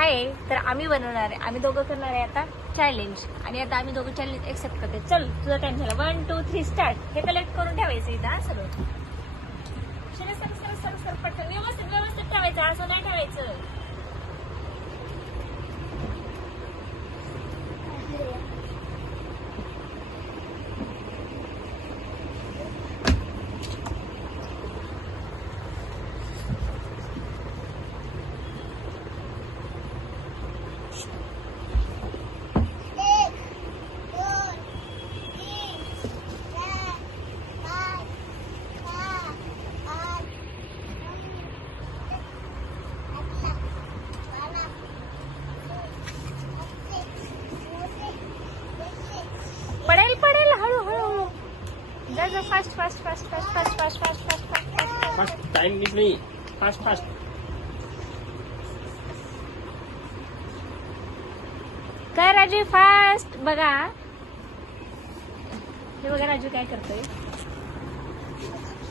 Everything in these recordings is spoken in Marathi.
आहे तर आम्ही बनवणार आहे, आम्ही दोघं करणार आहे आता चॅलेंज. आणि आता आम्ही दोघं चॅलेंज एक्सेप्ट करते. चल तुझा टाइम झाला. 1 2 3 स्टार्ट. हे कलेक्ट करून ठेवायचं इथं हा सगळं. Sir sir sir sir sir पटकन व्यवस्थित व्यवस्थित ठेवायचं, असं नाही ठेवायचं. पडेल पडेल, हळू हळू हळू जा जा. Fast fast fast fast fast fast fast fast fast fast time नाही. Fast fast. कर राजू फास्ट. बघा हे बघा राजू काय करतोय.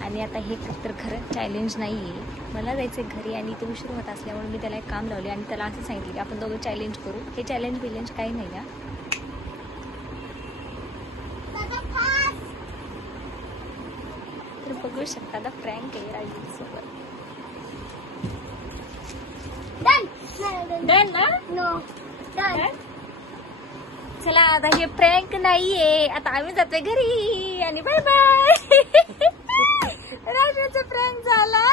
आणि आता हे तर खरं चॅलेंज नाहीये. मला जायचंय घरी आणि ते उशीर होत असल्यामुळे मी त्याला एक काम लावले आणि त्याला असं सांगितलं की आपण दोघं चॅलेंज करू. हे चॅलेंज बिलेंज काही नाही ना. तर बघू शकता आता प्रँक आहे राजू सोबत. डन ना. नो चला आता हे प्रँक नाहीये. आता आम्ही जातोय घरी आणि बाय बाय. राजूचा प्रँक झाला.